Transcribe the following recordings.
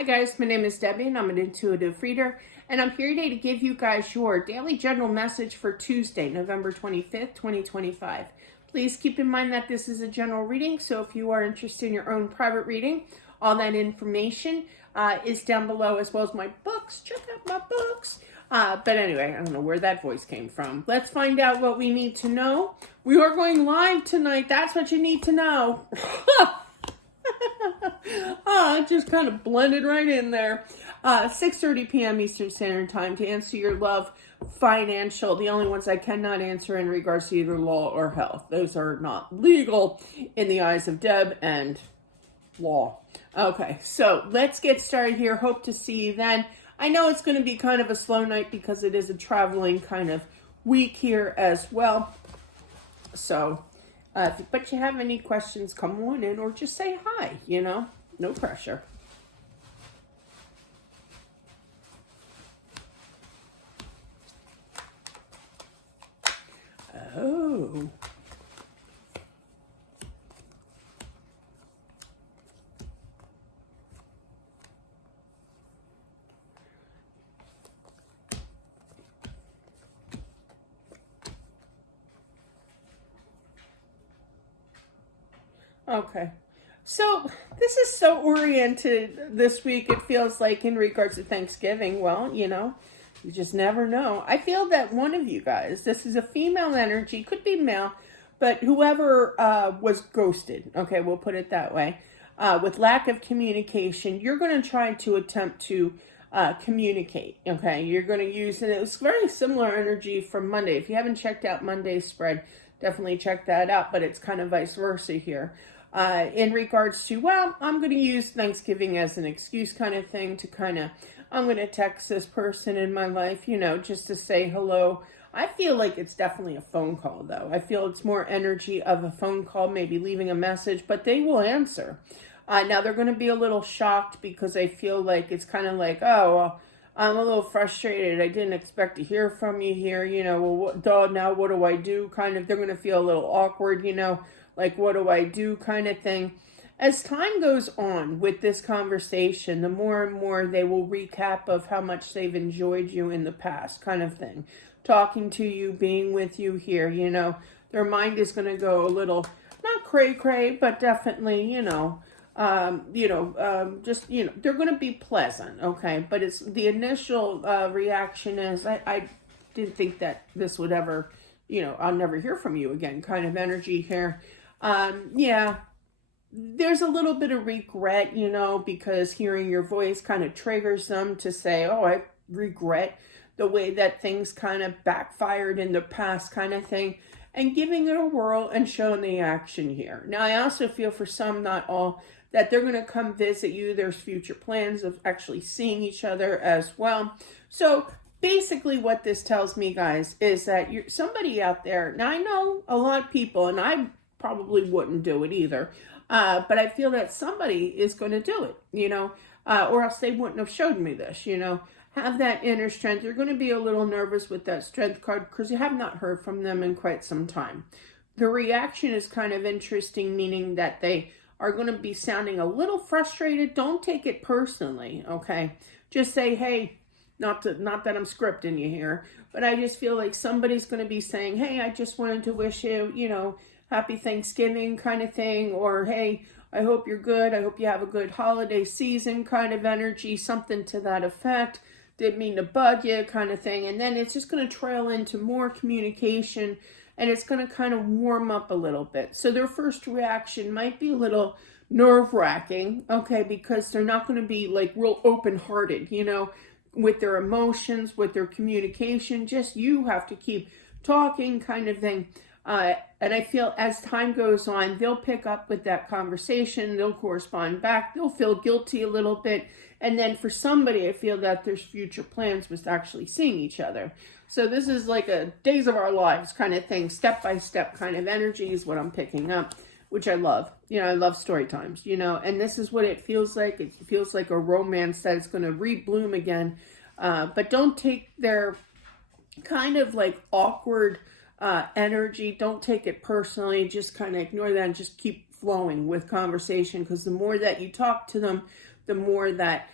Hi guys, my name is Debbie and I'm an intuitive reader, and I'm here today to give you guys your daily general message for Tuesday, November 25th, 2025. Please keep in mind that this is a general reading, so if you are interested in your own private reading, all that information is down below, as well as my books. Check out my books. But anyway, I don't know where that voice came from. Let's find out what we need to know. We are going live tonight. That's what you need to know. It just kind of blended right in there. 6:30 p.m. Eastern Standard Time to answer your love, financial. The only ones I cannot answer in regards to either law or health. Those are not legal in the eyes of Deb and law. Okay, so let's get started here. Hope to see you then. I know it's going to be kind of a slow night because it is a traveling kind of week here as well. So, but you have any questions, come on in or just say hi, no pressure. Oh. Okay. So this is so oriented this week, it feels like, in regards to Thanksgiving. Well, you just never know. I feel that one of you guys, this is a female energy, could be male, but whoever was ghosted, okay, we'll put it that way, with lack of communication, you're going to try to attempt to communicate, okay? You're going to use, and it was very similar energy from Monday. If you haven't checked out Monday's spread, definitely check that out, but it's kind of vice versa here. In regards to, well, I'm going to use Thanksgiving as an excuse kind of thing to I'm going to text this person in my life, just to say hello. I feel like it's definitely a phone call, though. I feel it's more energy of a phone call, maybe leaving a message, but they will answer. Now, they're going to be a little shocked because I feel like it's kind of like, oh, well, I'm a little frustrated. I didn't expect to hear from you here. Well, now what do I do? Kind of, they're going to feel a little awkward, like, what do I do kind of thing. As time goes on with this conversation, the more and more they will recap of how much they've enjoyed you in the past kind of thing. Talking to you, being with you here, their mind is going to go a little, not cray-cray, but definitely, they're going to be pleasant, okay? But it's the initial reaction is, I didn't think that this would ever, I'll never hear from you again kind of energy here. There's a little bit of regret, because hearing your voice kind of triggers them to say, oh, I regret the way that things kind of backfired in the past kind of thing, and giving it a whirl and showing the action here. Now, I also feel for some, not all, that they're going to come visit you. There's future plans of actually seeing each other as well. So basically what this tells me, guys, is that you're somebody out there. Now, I know a lot of people, and I probably wouldn't do it either, but I feel that somebody is going to do it, or else they wouldn't have showed me this, Have that inner strength. You're going to be a little nervous with that strength card because you have not heard from them in quite some time. The reaction is kind of interesting, meaning that they are going to be sounding a little frustrated. Don't take it personally, okay? Just say, hey, not that I'm scripting you here, but I just feel like somebody's going to be saying, hey, I just wanted to wish you, happy Thanksgiving kind of thing, or hey, I hope you're good. I hope you have a good holiday season kind of energy, something to that effect. Didn't mean to bug you kind of thing. And then it's just going to trail into more communication, and it's going to kind of warm up a little bit. So their first reaction might be a little nerve-wracking, okay, because they're not going to be like real open-hearted, with their emotions, with their communication. Just you have to keep talking kind of thing. And I feel as time goes on, they'll pick up with that conversation. They'll correspond back. They'll feel guilty a little bit. And then for somebody, I feel that there's future plans with actually seeing each other. So this is like a days of our lives kind of thing. Step-by-step kind of energy is what I'm picking up, which I love. I love story times, and this is what it feels like. It feels like a romance that is going to rebloom again. But don't take their kind of like awkward energy. Don't take it personally. Just kind of ignore that and just keep flowing with conversation, because the more that you talk to them, the more that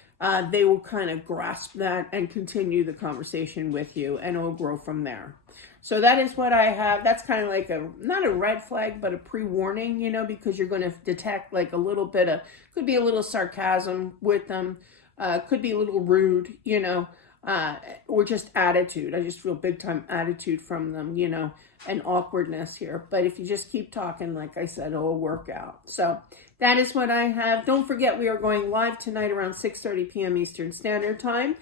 they will kind of grasp that and continue the conversation with you, and it will grow from there. So that is what I have. That's kind of like not a red flag, but a pre-warning, you know, because you're going to detect like a little bit of, could be a little sarcasm with them, could be a little rude, you know, or just attitude. I just feel big time attitude from them, you know, and awkwardness here. But if you just keep talking, like I said, it'll work out. So that is what I have. Don't forget, we are going live tonight around 6:30 p.m. Eastern Standard Time.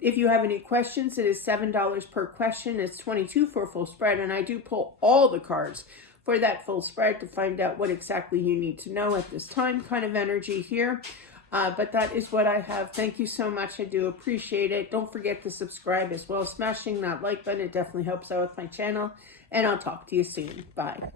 If you have any questions, it is $7 per question. It's $22 for a full spread, and I do pull all the cards for that full spread to find out what exactly you need to know at this time, kind of energy here. But that is what I have. Thank you so much. I do appreciate it. Don't forget to subscribe as well as smashing that like button. It definitely helps out with my channel. And I'll talk to you soon. Bye.